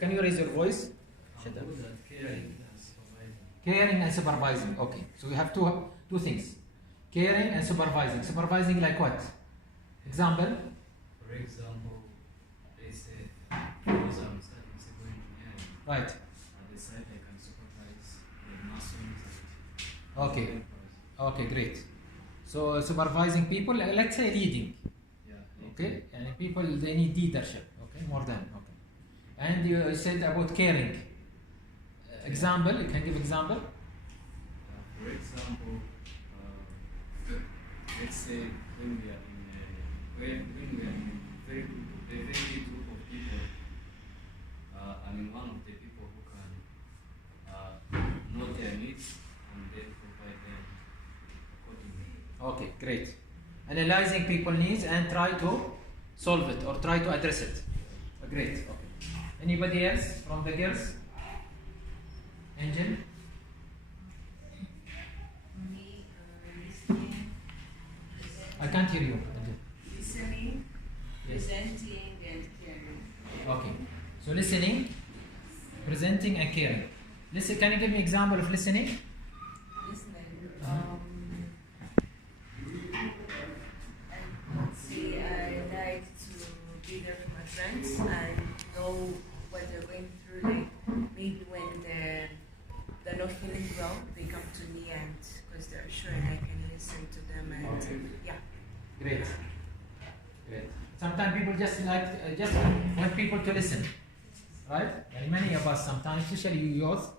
Can you raise your voice? Caring and supervising. Okay, so we have two things. Caring and supervising. Supervising like what? Example? For example, they say, because I'm studying civil engineering, Right. at the site I can supervise the masons. Okay. Okay, great. So supervising people, let's say leading. Yeah. Okay, and people they need leadership. Okay, more than okay. And you said about caring. Example, you can give example. For example, let's say when we are in a very big group of people, I'm one of the people who can know their needs and then provide them accordingly. Okay, great. Analyzing people needs and try to solve it or try to address it. Great. Okay. Anybody else from the girls? Angel? Listening. I can't hear you. Angel. Listening, Yes. presenting, and caring. Okay. So listening, presenting, and caring. Listen. Can you give me example of listening? Listening. Let's see, I like to be there for my friends. I know what they're going through. Like maybe when they're not feeling well, they come to me and because they're sure and I can listen to them and Okay. yeah. Great. Great. Sometimes people just like just want people to listen, right? And many of us sometimes, especially youth,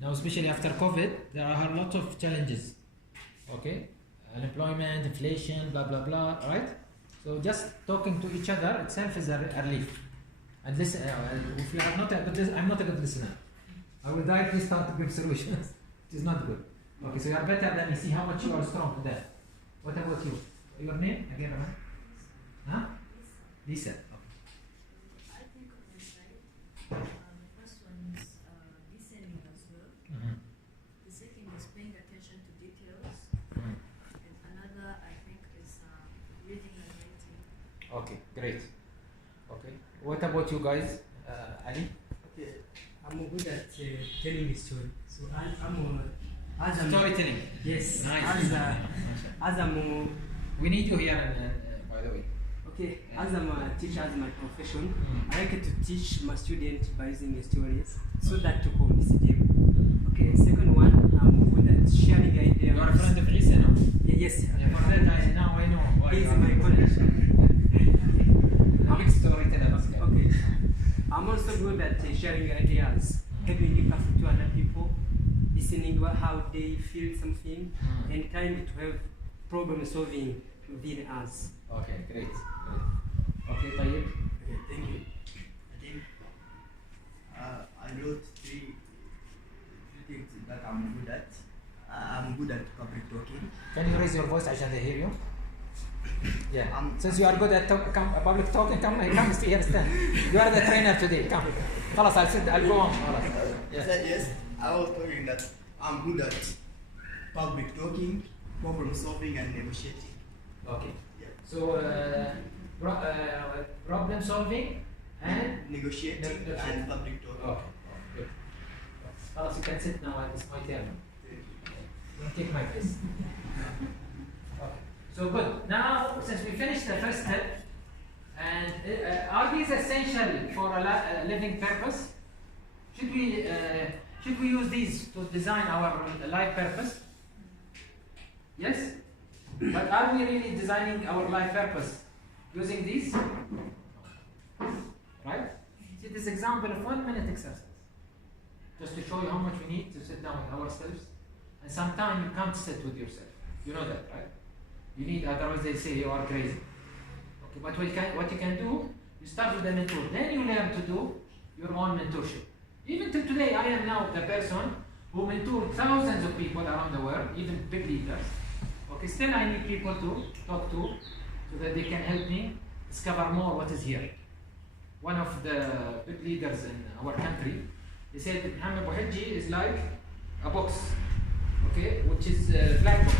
now especially after COVID, there are a lot of challenges. Okay, unemployment, inflation, blah blah blah. Right? So just talking to each other itself is a relief. And listen, if you are not I'm not a good listener. I will directly start to give solutions. It is not good. Okay, so you are better than me. See how much you are strong in that. What about you? Your name again, Rahman? Huh? Lisa. Okay. I think on my side, the first one is listening as well. Mm-hmm. The second is paying attention to details. Mm. And another, I think, is reading and writing. Okay, great. Okay. What about you guys? Ali? Okay, I'm good at telling a story. So as I'm Storytelling. yes, Nice. as I'm We need you here, by the way. okay, as I'm a teacher as my profession, Mm. I like to teach my students by using the stories so that to convince them. Okay, second one, I'm good at sharing ideas. You are a friend of Isa, no? Yes. Yeah, for that now I know why He's you are my colleague. a big storyteller. Okay. I'm also good at sharing ideas, helping it to other people, listening how they feel something, Mm. and trying to have problem solving within us. Okay, great. Okay, Tayyip. Okay, thank you. I think I wrote three things that I'm good at. I'm good at public talking. Can you raise your voice عشان they hear you? Yeah. I'm- Since you are good at public talking, come here, stand. You are the trainer today. Come. خلاص, I'll go on. خلاص. Yes. Yes, I was talking that I'm good at public talking, problem solving, and negotiating. Okay. Yeah. So problem solving and Negotiating Negotiating. and public talking. okay. Good. خلاص, you can sit now. It's my turn. Don't take my place. Okay. So good. Now, since we finished the first step, and are these essential for a living purpose? Should we use these to design our life purpose? Yes. But are we really designing our life purpose using these? Right? See this example of 1 minute exercise. Just to show you how much we need to sit down with ourselves. And sometimes you can't sit with yourself. You know that, right? You need, otherwise they say you are crazy. Okay, but what you can do, you start with a mentor. Then you learn to do your own mentorship. Even till today, I am now the person who mentored thousands of people around the world, even big leaders. Okay, still I need people to talk to so that they can help me discover more what is here. One of the big leaders in our country, he said Muhammad Bouhidji is like a box, okay, which is a black box,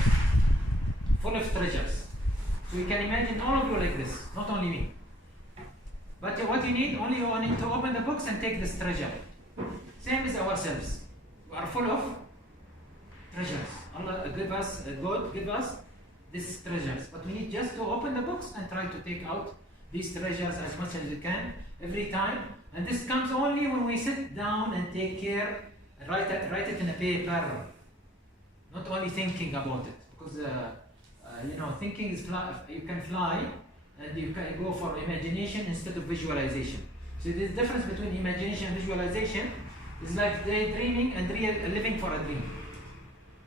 full of treasures. So you can imagine all of you like this, not only me. But what you need, only you need to open the books and take this treasure. Same as ourselves. We are full of treasures. Allah give us, God give us these treasures. But we need just to open the books and try to take out these treasures as much as we can every time. And this comes only when we sit down and take care and write it in a paper. Not only thinking about it. Because thinking is you can fly and you can go for imagination instead of visualization. So the difference between imagination and visualization is like daydreaming and living for a dream.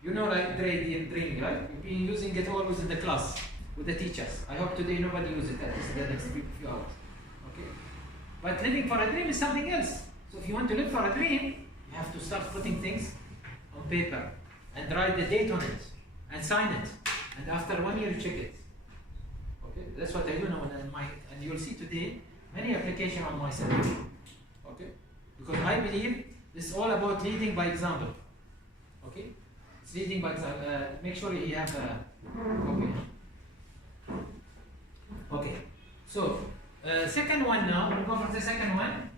You know, like daydreaming, right? You've been using it always in the class with the teachers. I hope today nobody uses it at least the next few hours. Okay? But living for a dream is something else. So if you want to live for a dream, you have to start putting things on paper and write the date on it and sign it. And after 1 year, you check it. Okay? That's what I do now. And you'll see today many applications on myself. Okay? Because I believe this is all about leading by example. Okay? It's leading by example. Make sure you have a copy. Okay. So, second one now. We'll go for the second one.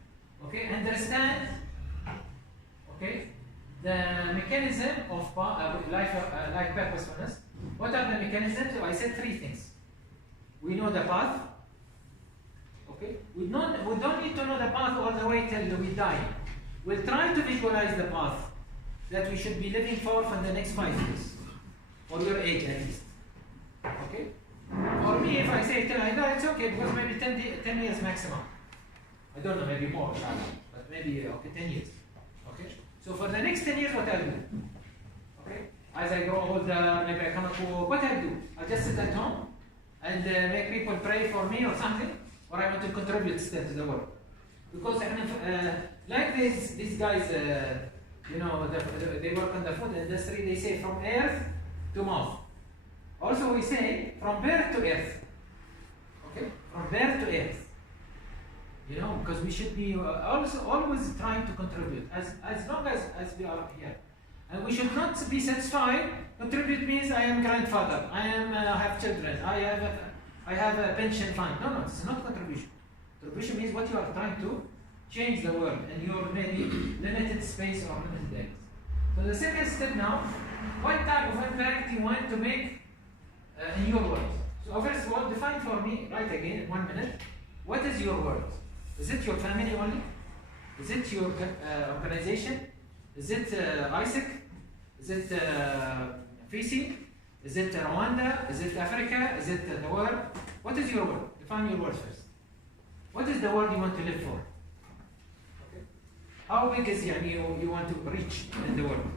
Okay? Understand. Okay? The mechanism of life purposefulness. What are the mechanisms? So I said 3 things. We know the path. Okay? We don't need to know the path all the way till we die. We'll try to visualize the path that we should be living for the next 5 years. Or your age at least. Okay? For me, if I say till I die, it's okay because maybe 10 years maximum. I don't know, maybe more, but maybe 10 years. Okay? So for the next 10 years, what I'll do? Okay? As I grow older, maybe I cannot walk, what I'll do? I'll just sit at home and make people pray for me or something, or I want to contribute still to the world. Because like these guys, they work in the food industry, they say from earth to mouth. Also we say from birth to earth. Okay? From birth to earth. Because we should be also always trying to contribute as long as we are here. And we should not be satisfied. Contribute means I am grandfather, I have children, I have a pension fund. No, it's not contribution. Contribution means what you are trying to change the world in your maybe limited space or limited areas. So the second step now, what type of impact you want to make in your world? So first of all, define for me, right again, in 1 minute, what is your world? Is it your family only? Is it your organization? Is it ISIC? Is it FISI? Is it Rwanda? Is it Africa? Is it the world? What is your world? Define your world first. What is the world you want to live for? Okay. How big is you want to reach in the world?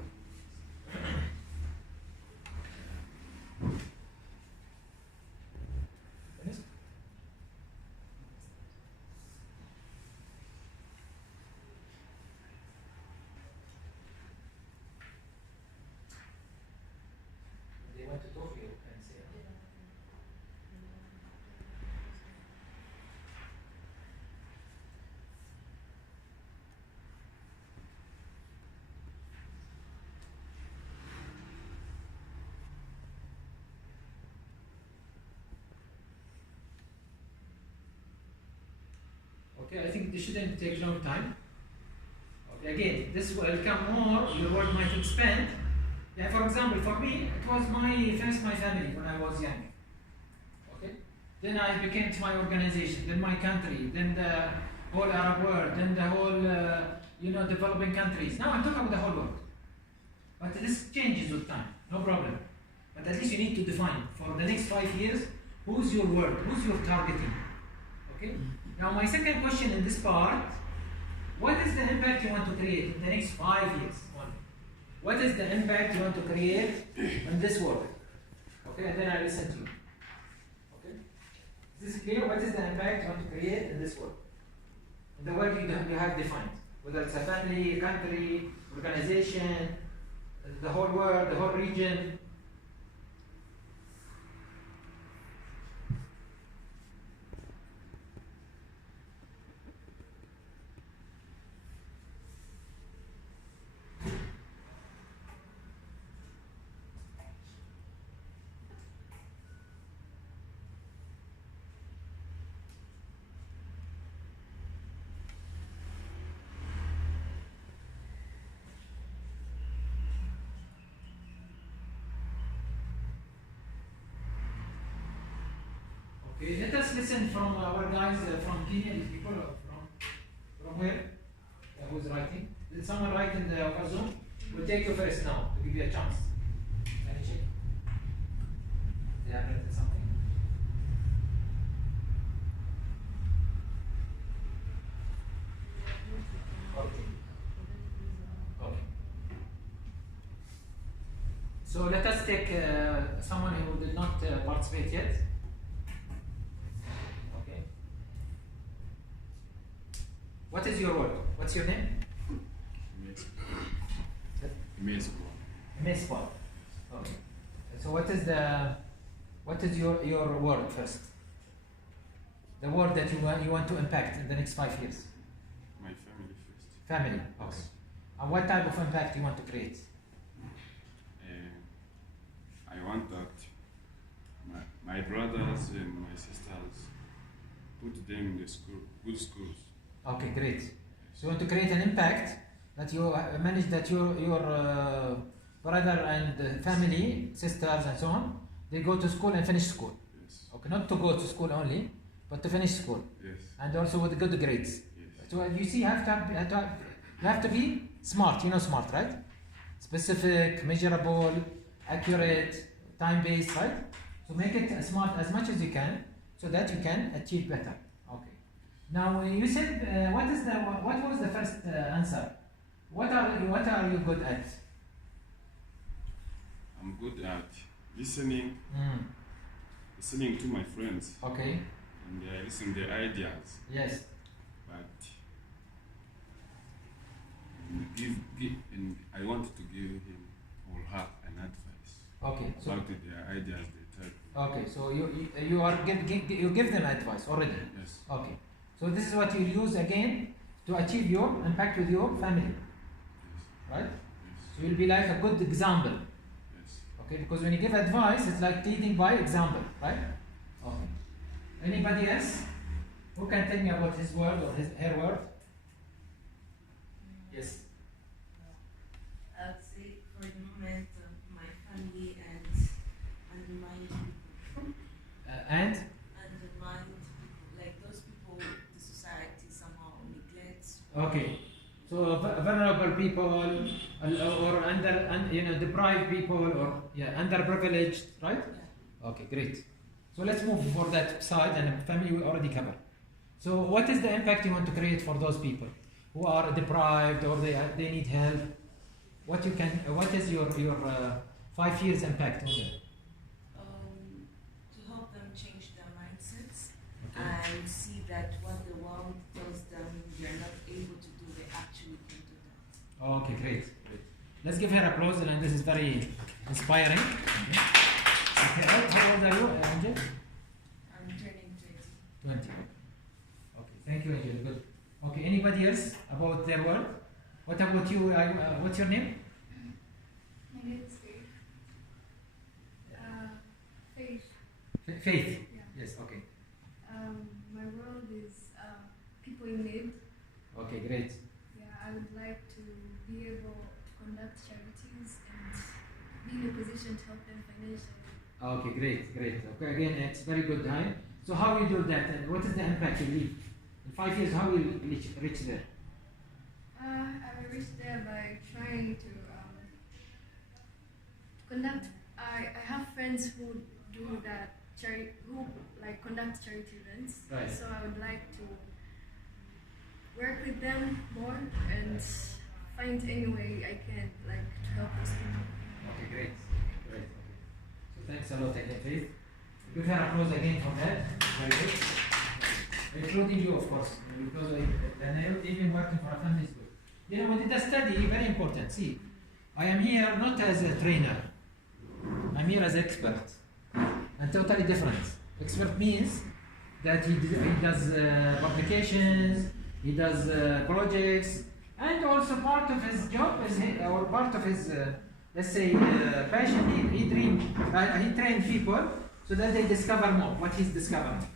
Okay, I think this shouldn't take long time. Okay, again, this will come more, your world might expand. Yeah, for example, for me, it was my family when I was young. Okay? Then I became to my organization, then my country, then the whole Arab world, then the whole, developing countries. Now I'm talking about the whole world. But this changes with time, no problem. But at least you need to define, for the next 5 years, who's your world, who's your targeting. Okay? Now my second question in this part, what is the impact you want to create in the next 5 years? What is the impact you want to create in this world? Okay, and then I listen to you. Okay? Is this clear? What is the impact you want to create in this world? In the world you have defined. Whether it's a family, country, organization, the whole world, the whole region. Okay, let us listen from our guys from Kenya, these people from where? Who's writing? Did someone write in the over Zoom? We'll take you first now to give you a chance. Can you check? They have written something. Okay. Okay. So let us take someone who did not participate yet. Okay. What is your word? What's your name? Mesbah. Okay. So what is your word first? The word that you want to impact in the next 5 years? My family first. Family. Okay. And what type of impact you want to create? I want that my brothers and my sisters put them in the school, good schools. Okay, great. So you want to create an impact that you manage that your brother and family, sisters and so on, they go to school and finish school. Yes. Okay, not to go to school only, but to finish school. Yes. And also with good grades. Yes. So you see, you have to be smart. You know smart, right? Specific, measurable, accurate, time-based, right? So make it smart as much as you can, so that you can achieve better. Okay. Now you said what was the first answer? What are you good at? I'm good at listening, listening to my friends, Okay. and I listen their ideas. Yes. But and I wanted to give him or her an advice Okay. So about their ideas they tell. okay. So you give them advice already. Yes. Okay. So this is what you use again to achieve your impact with your family, Yes. right? Yes. So you'll be like a good example. Yes. Okay, because when you give advice, it's like leading by example, right? Okay. Anybody else who can tell me about his word or her word? Yes. I'd say for the moment, my family and undermined people. And Undermined people, like those people the society somehow neglects. okay, so vulnerable people or deprived people or underprivileged, right? Yeah. Okay, great. So let's move for that side, and family we already covered. So what is the impact you want to create for those people who are deprived or they need help? What is your 5 years impact on them? To help them change their mindsets Okay. and see that what the world tells them they're not able to do, they actually can do that. Okay, great. Let's give her applause, and this is very inspiring. Okay, how old are you, Angel? I'm turning 20. 20. Okay, thank you, Angel. Good. Okay, anybody else about their work? What about you? What's your name? My name is Faith. Faith. Faith. Yeah. Yes. Okay. My world is people in need. Okay, great. Yeah, I would like to be able to conduct charities and be in a position to help them financially. Okay, great. Okay, again, it's very good time. So how will you do that? And what is the impact you leave? In 5 years, how will you reach there? I will reach there by trying to conduct. I have friends who do that who like conduct charity events. Right. So I would like to work with them more and find any way I can like to help those people. Okay, great. Okay. So thanks a lot again, Faith. Give her applause again for that. Very good. Including you, of course, because even working for a family is good. You know, we did a study, very important. See, I am here not as a trainer. I'm here as an expert. And totally different. Expert means that he does publications, he does projects, and also part of his job is or part of his let's say passion. He trains people so that they discover more what he's discovering.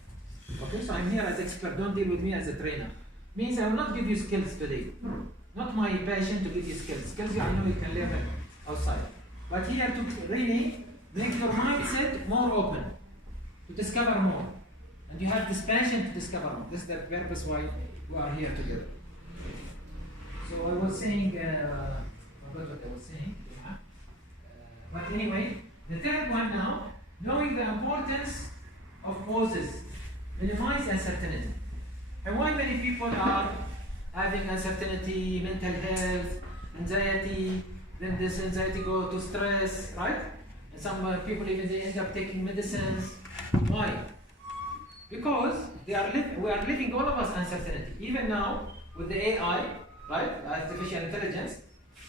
Okay, so I'm here as expert. Don't deal with me as a trainer. Means I will not give you skills today. Not my passion to give you skills. Skills I know you can learn them outside. But here to really make your mindset more open, to discover more. And you have this passion to discover more. This is the purpose why we are here together. So I was saying, forgot what I was saying. But anyway, the third one now, knowing the importance of causes, minimize uncertainty. And why many people are having uncertainty, mental health, anxiety, then this anxiety go to stress, right? And some people even they end up taking medicines. Why? Because we are living all of us uncertainty. Even now with the AI, right, artificial intelligence,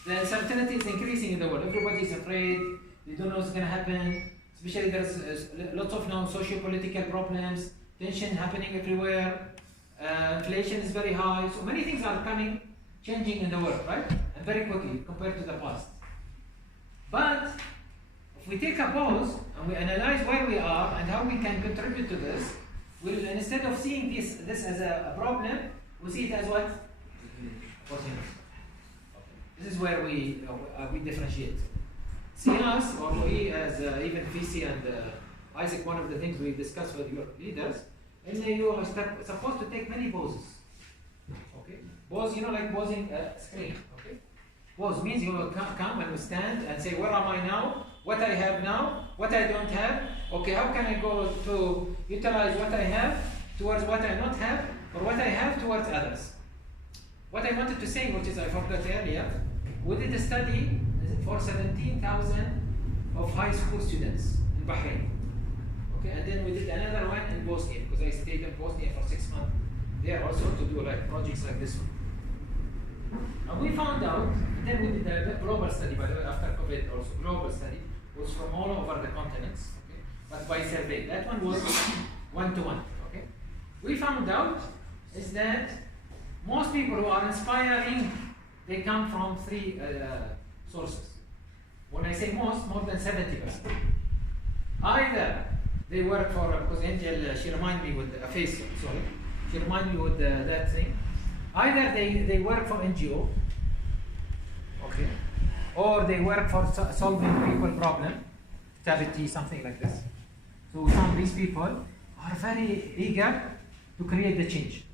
the uncertainty is increasing in the world. Everybody is afraid. They don't know what's going to happen. Especially there's lots of now socio-political problems, tension happening everywhere. Inflation is very high. So many things are changing in the world, right? And very quickly compared to the past. But if we take a pause and we analyze where we are and how we can contribute to this, we'll, instead of seeing this as a problem, we see it as what? Opportunity. This is where we differentiate. SIAS, or we as even VC and Isaac, one of the things we discuss with your leaders, is that you are supposed to take many pauses. Okay? Pause, like pausing a screen. Okay? Pause means you will come and stand and say, where am I now? What I have now? What I don't have? Okay, how can I go to utilize what I have towards what I don't have, or what I have towards others? What I wanted to say, which is I forgot earlier, we did a study for 17,000 of high school students in Bahrain. Okay, and then we did another one in Bosnia, because I stayed in Bosnia for 6 months there also to do like projects like this one. And we found out, and then we did a global study, by the way, after COVID also, global study, was from all over the continents, okay, but by survey. That one was one-to-one, okay. We found out is that most people who are inspiring, they come from three sources. When I say most, more than 70%. Either they work for, because Angel, she reminded me with a face, sorry, she reminded me with that thing. Either they work for NGO, okay, or they work for solving people problem, charity, something like this. So we found these people are very eager to create the change,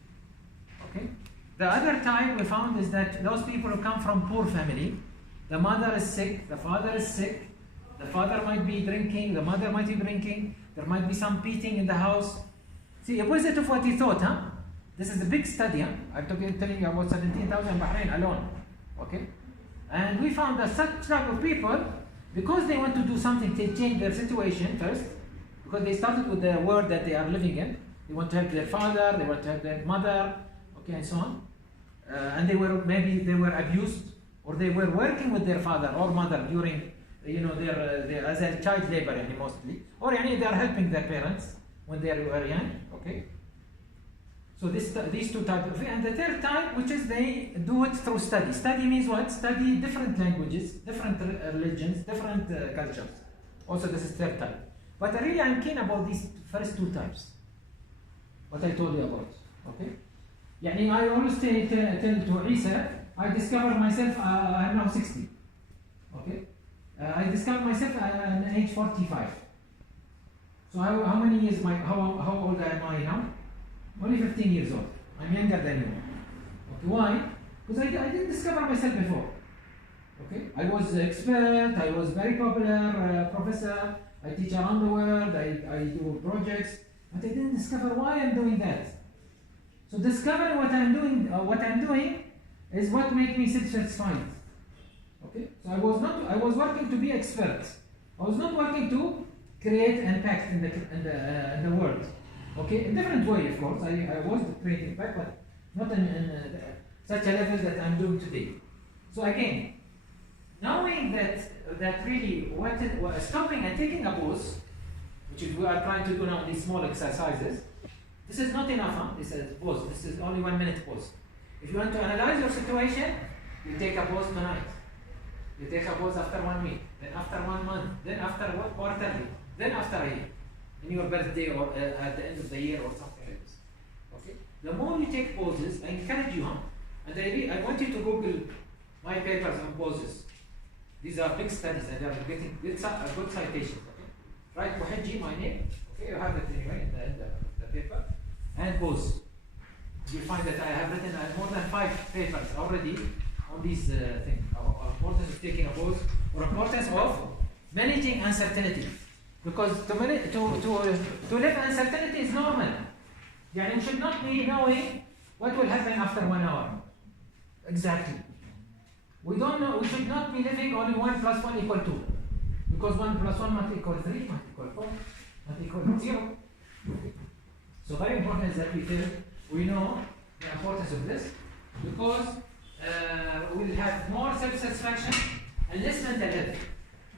okay. The other type we found is that those people who come from poor family, the mother is sick, the father is sick, the father might be drinking, the mother might be drinking, there might be some beating in the house. See, opposite of what you thought, huh? This is a big study, huh? I'm telling you about 17,000 in Bahrain alone, okay? And we found that such type of people, because they want to do something to change their situation first, because they started with the world that they are living in, they want to help their father, they want to help their mother, okay, and so on. And maybe they were abused, or they were working with their father or mother during, their as a child labor, mostly, or they are helping their parents when they were young, okay. So these two types, and the third type, which is they do it through study. Study means what? Study different languages, different religions, different cultures. Also, this is third type. But really, I'm keen about these first two types. What I told you about, okay? I always tell to Isa, I discovered myself, I'm now 60, okay? I discovered myself at age 45. So how many years, how old am I now? Only 15 years old. I'm younger than you. Okay, why? Because I didn't discover myself before. Okay, I was an expert, I was very popular professor, I teach around the world, I do projects, but I didn't discover why I'm doing that. So discovering what I'm doing is what makes me satisfied. Okay, so I was working to be expert. I was not working to create impact in the world. Okay, in different way, of course. I was creating impact, but not in such a level that I'm doing today. So again, knowing that really stopping and taking a pause, which is we are trying to do now these small exercises. This is not enough, huh? This is pause. This is only 1 minute pause. If you want to analyze your situation, you take a pause tonight. You take a pause after 1 week, then after 1 month, then after quarterly, then after a year. In your birthday or at the end of the year or something like this. Okay? The more you take pauses, I encourage you, and I want you to Google my papers on pauses. These are big studies and they are getting good citations. Okay? Write Muhajji, my name. Okay, you have it anyway in the paper and pause. You'll find that I have written more than 5 papers already on these things. Importance of taking a pause, or importance of managing uncertainty. Because to live uncertainty is normal. Yani we should not be knowing what will happen after 1 hour. Exactly. We don't know. We should not be living only 1 + 1 = 2. Because 1 + 1 might equal 3, might equal 4, might equal 0. So very important is that we know the importance of this, because we'll have more self-satisfaction and less mental health.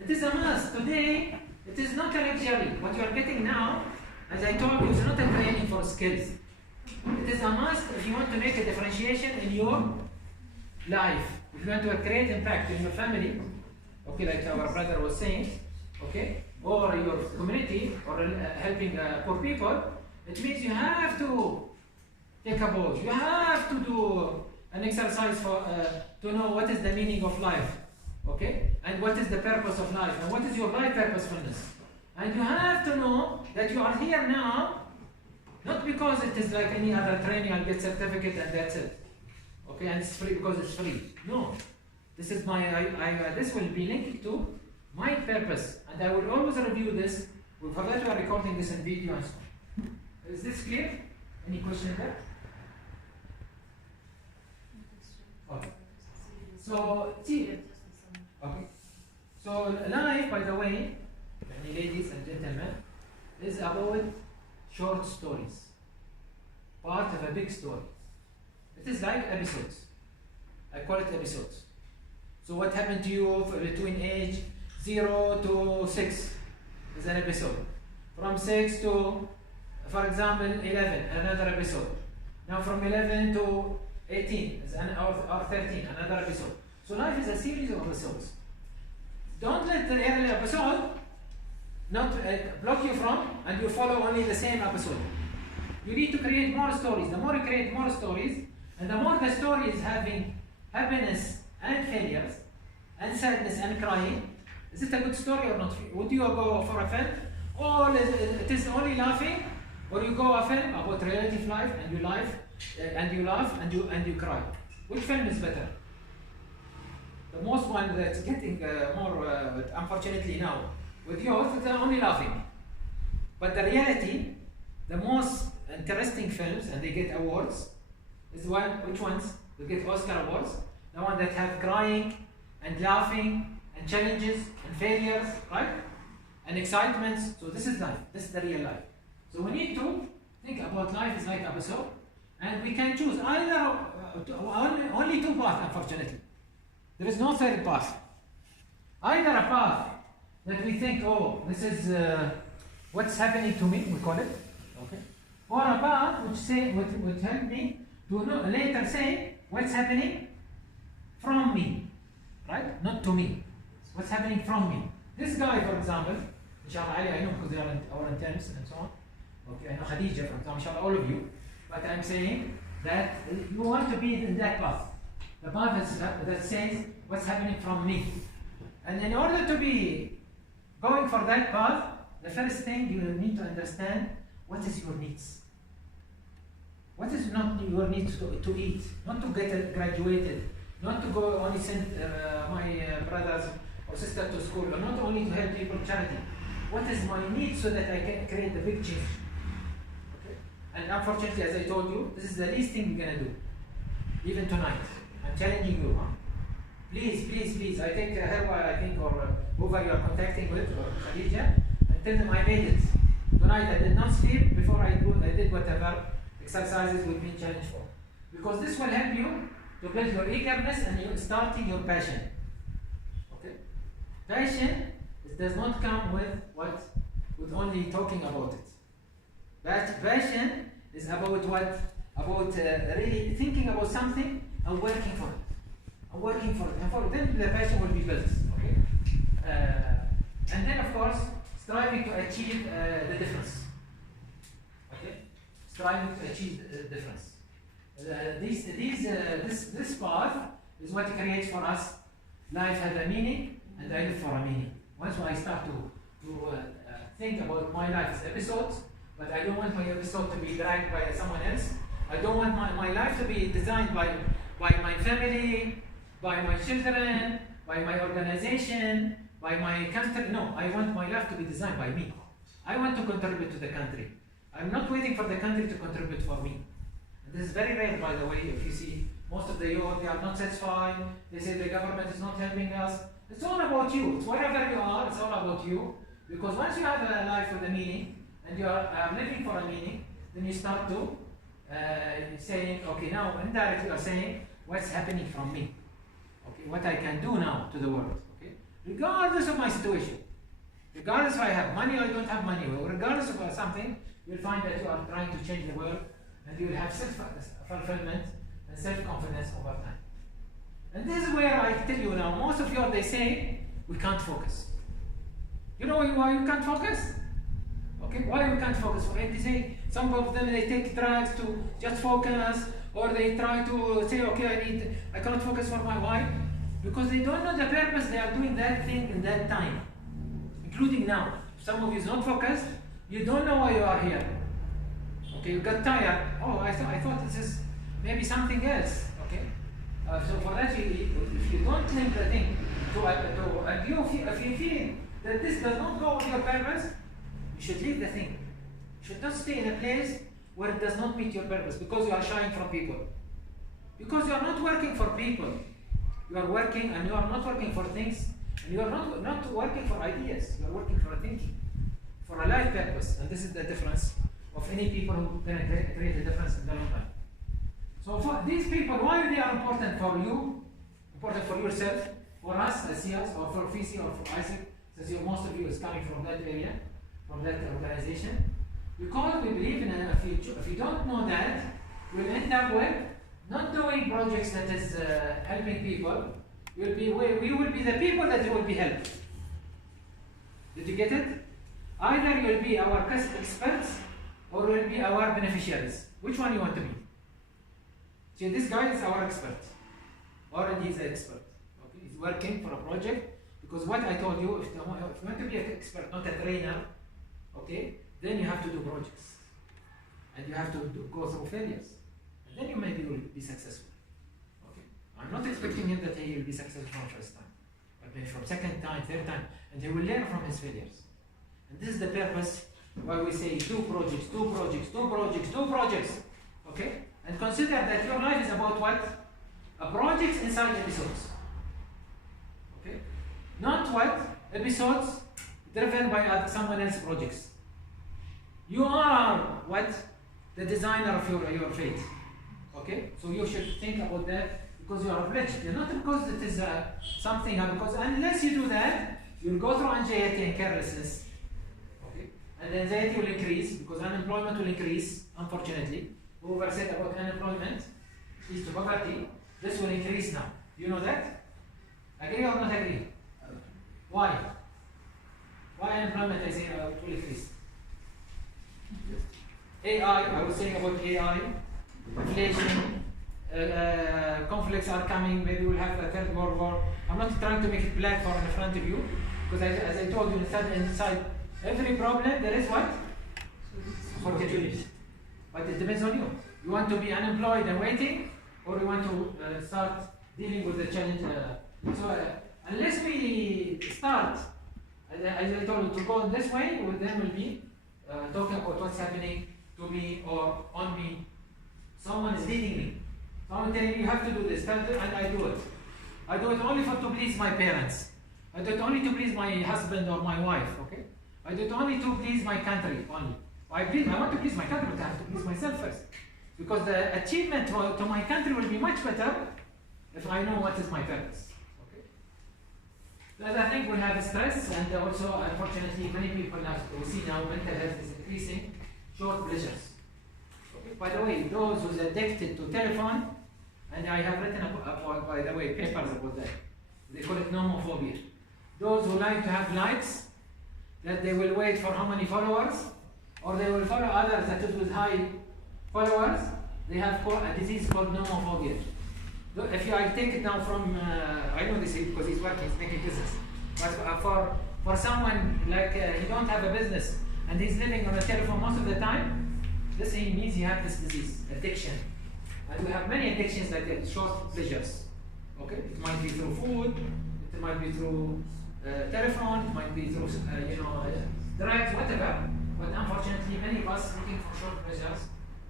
It is a must. Today, it is not a luxury. What you are getting now, as I told you, is not a training for skills. It is a must if you want to make a differentiation in your life. If you want to create impact in your family, okay, like our brother was saying, okay, or your community, or helping poor people, it means you have to take a pause. You have to do an exercise for to know what is the meaning of life, okay, and what is the purpose of life, and what is your life purposefulness. And you have to know that you are here now, not because it is like any other training, I'll get certificate and that's it, okay, and it's free because it's free. No, this is my this will be linked to my purpose, and I will always review this. For that we are recording this in video and so on. Is this clear? Any question there? Okay. So, see, okay. So, life, by the way, ladies and gentlemen, is about short stories, part of a big story. It is like episodes. I call it episodes. So, what happened to you between age 0 to 6 is an episode. From 6 to, for example, 11, another episode. Now, from 11 to 18 or 13, another episode. So life is a series of episodes. Don't let the early episode not block you from, and you follow only the same episode. You need to create more stories. The more you create more stories, and the more the story is having happiness and failures, and sadness and crying, is it a good story or not? Would you go for a film, or it is only laughing, or you go a film about relative life and you laugh and you cry? Which film is better? The most one that's getting more, unfortunately now, with youth, they're only laughing. But the reality, the most interesting films, and they get awards, is one, which ones? They get Oscar awards, the one that have crying and laughing and challenges and failures, right? And excitements. So this is life. This is the real life. So we need to think about life as like an episode, and we can choose either only 2 paths, unfortunately. There is no third path. Either a path that we think, oh, this is what's happening to me, we call it, okay, or a path which help me to later say what's happening from me, right? Not to me. What's happening from me. This guy, for example, inshallah Ali, I know because they are our interns and so on. Okay, I know Khadija, for example, inshallah all of you. But I'm saying that you want to be in that path. The path that says what's happening from me. And in order to be going for that path, the first thing you need to understand what is your needs. What is not your needs to eat, not to get graduated, not to go only send my brothers or sisters to school, or not only to help people charity. What is my need so that I can create the big change? Okay? And unfortunately, as I told you, this is the least thing we're gonna do. Even tonight, I'm challenging you. Huh? Please, please, please. I take Herba, I think, or whoever you are contacting with, or Khadija, and tell them I made it. Tonight I did not sleep before I did whatever exercises we've been challenged for. Because this will help you to build your eagerness and you starting your passion. Okay? Passion does not come with only talking about it. But passion is about what? About really thinking about something and working for it. And working for it. And for then the passion will be built. Okay? And then of course, striving to achieve the difference. Okay? Striving to achieve the difference. This path is what creates for us life has a meaning, and I live for a meaning. Once I start to think about my life as episodes, but I don't want my episode to be dragged by someone else. I don't want my life to be designed by my family, by my children, by my organization, by my country. No, I want my life to be designed by me. I want to contribute to the country. I'm not waiting for the country to contribute for me. And this is very rare, by the way. If you see most of the youth, they are not satisfied. They say the government is not helping us. It's all about you. It's wherever you are, it's all about you. Because once you have a life with a meaning, and you are living for a meaning, then you start to saying, okay, now indirectly you are saying, what's happening from me? Okay, what I can do now to the world. Okay, regardless of my situation, regardless if I have money or I don't have money, or regardless of something, you'll find that you are trying to change the world, and you will have self-fulfillment and self-confidence over time. And this is where I tell you now, most of you, they say, we can't focus. You know why you can't focus? Okay, why we can't focus? They say, some of them, they take drugs to just focus, or they try to say, okay, I can't focus for my wife, because they don't know the purpose they are doing that thing in that time, including now. Some of you is not focused, you don't know why you are here. Okay, you got tired. Oh, I thought this is maybe something else. Okay, so for that, if you don't link the thing if you feel that this does not go with your purpose, you should leave the thing. You should not stay in a place where it does not meet your purpose because you are shying from people. Because you are not working for people. You are working, and you are not working for things, and you are not working for ideas. You are working for a thinking, for a life purpose. And this is the difference of any people who can create a difference in the long run. So for these people, why they are important for you, important for yourself, for us as SIAS, or for FISI, or for ISIC, since most of you is coming from that area, from that organization, because we believe in a future. If you don't know that, you'll end up with not doing projects that is helping people. We will be the people that will be helped. Did you get it? Either you'll be our experts or you'll be our beneficiaries. Which one you want to be? See, this guy is our expert. Already he's an expert. Okay? He's working for a project. Because what I told you, if you want to be an expert, not a trainer, okay, then you have to do projects. And you have to go through failures. And then you maybe will be successful. Okay? I'm not expecting him that he will be successful from first time. But maybe from second time, third time, and he will learn from his failures. And this is the purpose why we say do projects, do projects, do projects, do projects. Okay? And consider that your life is about what? A project inside episodes. Okay? Not what? Episodes driven by someone else's projects. You are what? The designer of your fate. Okay? So you should think about that because you are obliged. Not because it is something, because unless you do that, you'll go through anxiety and carelessness. Okay? And anxiety will increase because unemployment will increase, unfortunately. Whoever said about unemployment is to poverty, this will increase now. Do you know that? Agree or not agree? Why? Why unemployment I say will increase? AI, I was saying about AI, inflation, conflicts are coming, maybe we'll have a third world war. I'm not trying to make it black for in front of you, because as I told you, inside every problem there is what? Opportunity. But it depends on you. You want to be unemployed and waiting, or you want to start dealing with the challenge. Unless we start, as I told you, to go this way, then we'll be talking about what's happening to me or on me. Someone is leading me. Someone telling me you have to do this, and I do it. I do it only to please my parents. I do it only to please my husband or my wife. Okay? I do it only to please my country only. I want to please my country, but I have to please myself first. Because the achievement to my country will be much better if I know what is my purpose. Okay? But I think we have stress, and also, unfortunately, many people now, we see now mental health is increasing, short pleasures. Okay? By the way, those who are addicted to telephone, and I have written about, by the way, papers about that. They call it nomophobia. Those who like to have likes, that they will wait for how many followers, or they will follow others that is with high followers, they have a disease called nomophobia. If I take it now from, I know this because he's working, he's making business. But for someone like, he don't have a business, and he's living on a telephone most of the time, this means he has this disease, addiction. And we have many addictions like that, short pleasures. Okay, it might be through food, it might be through telephone, it might be through drugs, whatever. But unfortunately, many of us looking for short pleasures,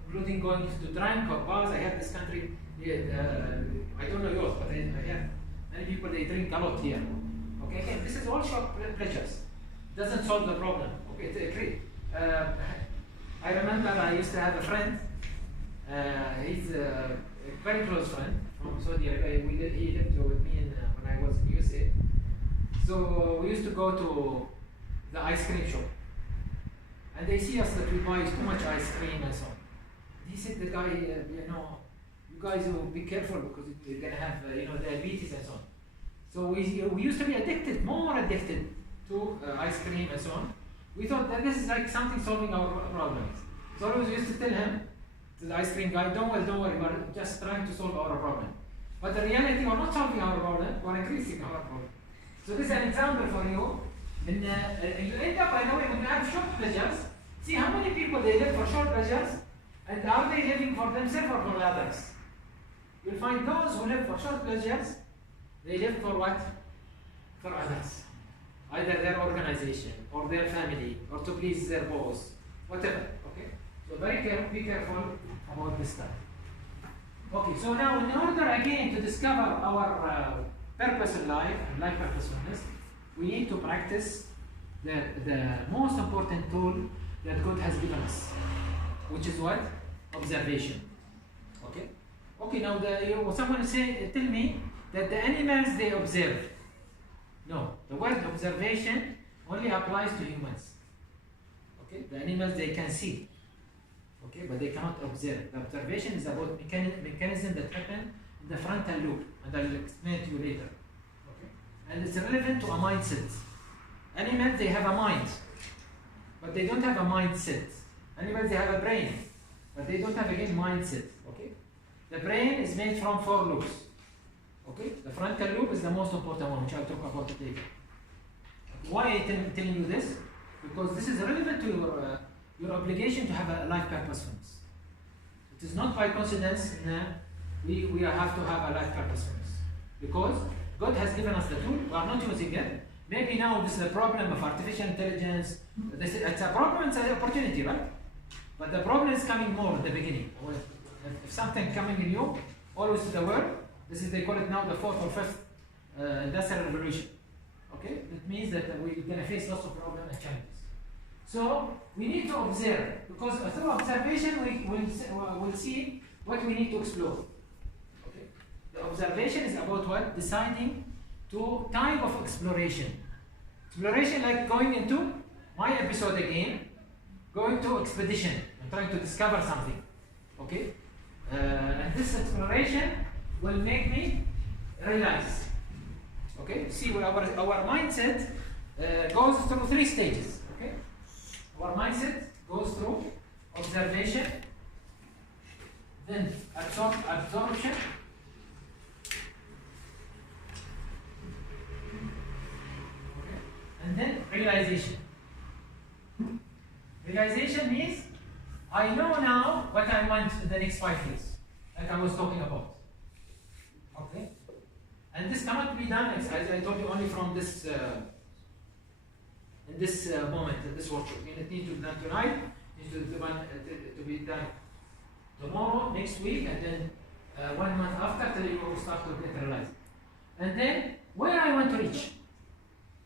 including going to drink or bars. I have this country. I don't know yours, but I have many people. They drink a lot here. Okay, again, this is all short pleasures. Doesn't solve the problem. Okay, I agree. I remember I used to have a friend. He's a very close friend from Saudi Arabia. He lived with me when I was in USA. So we used to go to the ice cream shop, and they see us that we buy too much ice cream and so on. He said, the guy, you guys will be careful because you're gonna have diabetes and so on. So we used to be addicted, more addicted to ice cream and so on. We thought that this is like something solving our problems. So always we used to tell him, to the ice cream guy, don't worry, we're just trying to solve our problem. But the reality, we're not solving our problem, we're increasing our problem. So this is an example for you. And you end up, by the way, when you have short pleasures, see how many people they live for short pleasures, and are they living for themselves or for others? You'll find those who live for short pleasures, they live for what? For others. Either their organization, or their family, or to please their boss, whatever, okay? So be careful about this stuff. Okay, so now in order again to discover our purpose in life, and life purposefulness, we need to practice the most important tool that God has given us, which is what? Observation. Okay? Okay, now someone tell me that the animals they observe. No, the word observation only applies to humans. Okay, the animals they can see. Okay, but they cannot observe. The observation is about mechanism that happen in the frontal lobe, and I'll explain to you later. Okay, and it's relevant to a mindset. Animals they have a mind, but they don't have a mindset. Animals they have a brain, but they don't have again mindset. Okay, the brain is made from 4 lobes. Okay, the frontal lobe is the most important one, which I'll talk about it later. Why am I telling you this? Because this is relevant to your obligation to have a life purposefulness. It is not by coincidence we have to have a life purposefulness. Because God has given us the tool, we are not using it. Maybe now this is a problem of artificial intelligence. It's a problem, it's an opportunity, right? But the problem is coming more at the beginning. If something coming in you, always to the world, this is, they call it now the 4th or 5th industrial revolution. Okay? It means that we're going to face lots of problems and challenges. So we need to observe, because through observation we'll see what we need to explore. Okay? The observation is about what? Deciding to type of exploration. Exploration like going into my episode again, going to expedition and trying to discover something. Okay? And this exploration will make me realize. Okay? See, our mindset goes through 3 stages. Okay? Our mindset goes through observation, then absorption, okay, and then realization. Realization means I know now what I want in the next 5 years, like I was talking about. Okay? And this cannot be done, as I told you, only from this in this moment, in this workshop. It needs to be done tonight, it needs to be done tomorrow, next week, and then 1 month after, till you will start to get realized. And then, where I want to reach.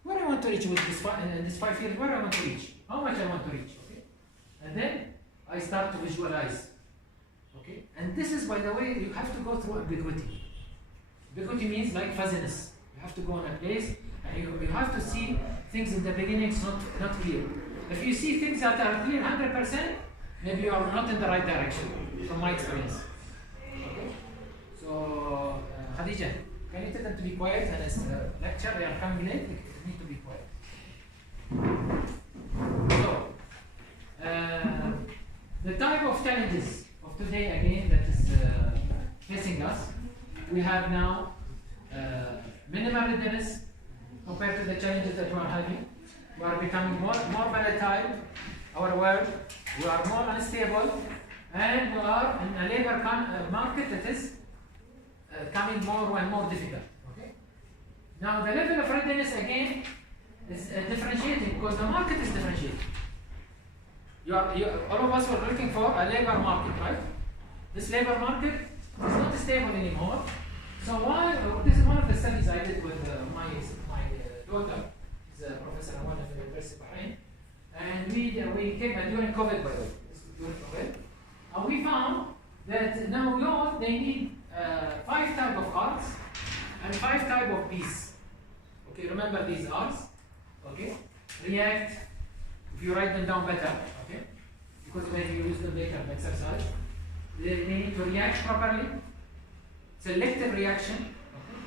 Where I want to reach with this 5 years, where I want to reach. How much I want to reach, okay? And then, I start to visualize. Okay? And this is, by the way, you have to go through ambiguity. Ambiguity means like fuzziness. You have to go in a place, and you have to see things in the beginning, it's not clear. If you see things that are clear 100%, maybe you are not in the right direction, from my experience. Okay? So, Khadija, can you tell them to be quiet? And as a lecture, they are coming late, they need to be quiet. So, the type of challenges of today, again, that is facing us, we have now minimal readiness compared to the challenges that we are having. We are becoming more volatile, our world, we are more unstable, and we are in a labor market that is coming more and more difficult. Okay. Now the level of readiness again is differentiating because the market is differentiating. All of us were looking for a labor market, right? This labor market is not stable anymore. So this is one of the studies I did with my daughter, is Professor Rwanda from the University of Bahrain, and we came during COVID, by the way, during COVID, and we found that now youth they need 5 types of R's and 5 types of B's. Okay, remember these R's. Okay, react. If you write them down better, okay, because when you use them later in exercise, they need to react properly. Selective reaction. Okay.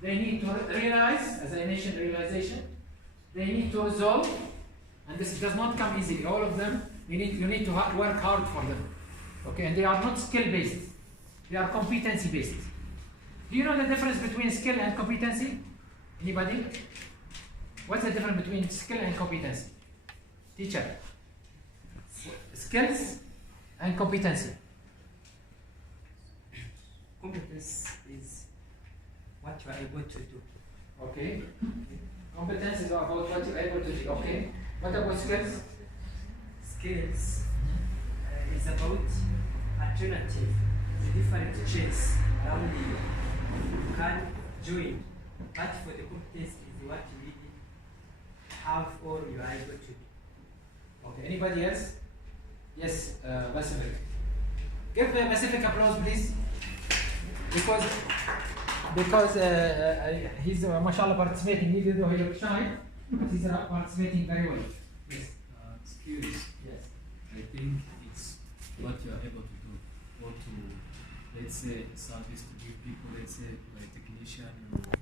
They need to realize, as I mentioned, realization. They need to resolve, and this does not come easily. All of them, you need to work hard for them. Okay, and they are not skill-based. They are competency-based. Do you know the difference between skill and competency? Anybody? What's the difference between skill and competency? Teacher. Skills and competency. Competence is what you are able to do. Okay. Competence is about what you're able to do. Okay. What about skills? Skills is about alternative, the different chains around you. You can join, but for the competence is what you really have or you are able to do. Okay. Anybody else? Yes, Pacific. Give the Pacific applause, please. Because he's mashallah participating, even though he looks shy, but he's participating very well. Yes. Skills. Yes. I think it's what you are able to do, or to, let's say, service to give people, let's say, like technician or